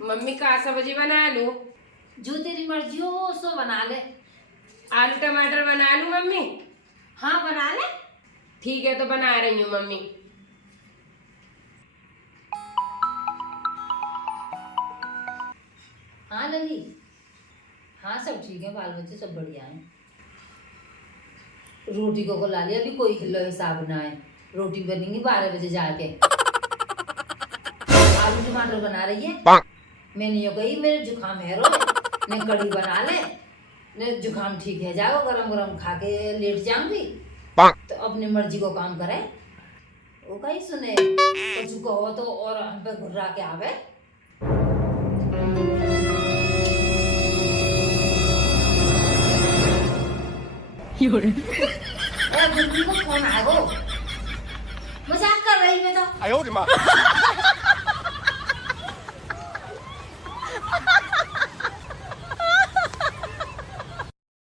Mummy का सब्जी बना लूं? जो तेरी मर्जी हो वो सो बना ले। आलू टमाटर बना लूं मम्मी? हाँ बना ले। ठीक है तो बना रही हूँ मम्मी। हाँ लली, हाँ सब ठीक है, बाल बच्चे सब बढ़िया हैं। रोटी को ला लिया, अभी कोई किलो हिसाब ना है। रोटी बनेंगी 12 बजे जाके। आलू टमाटर बना रही है। मैंने यो कही मेरे जुकाम है रो, ने कढ़ी बना ले, ने जुकाम ठीक है जाओ, गरम गरम खा के लेट जाऊंगी। तो अपनी मर्जी को काम करे, वो कहीं सुने कुछ कहो तो और हम पे घुर्रा के आवे। ए, गुड्डी को फोन आया वो, मजाक कर रही मैं तो।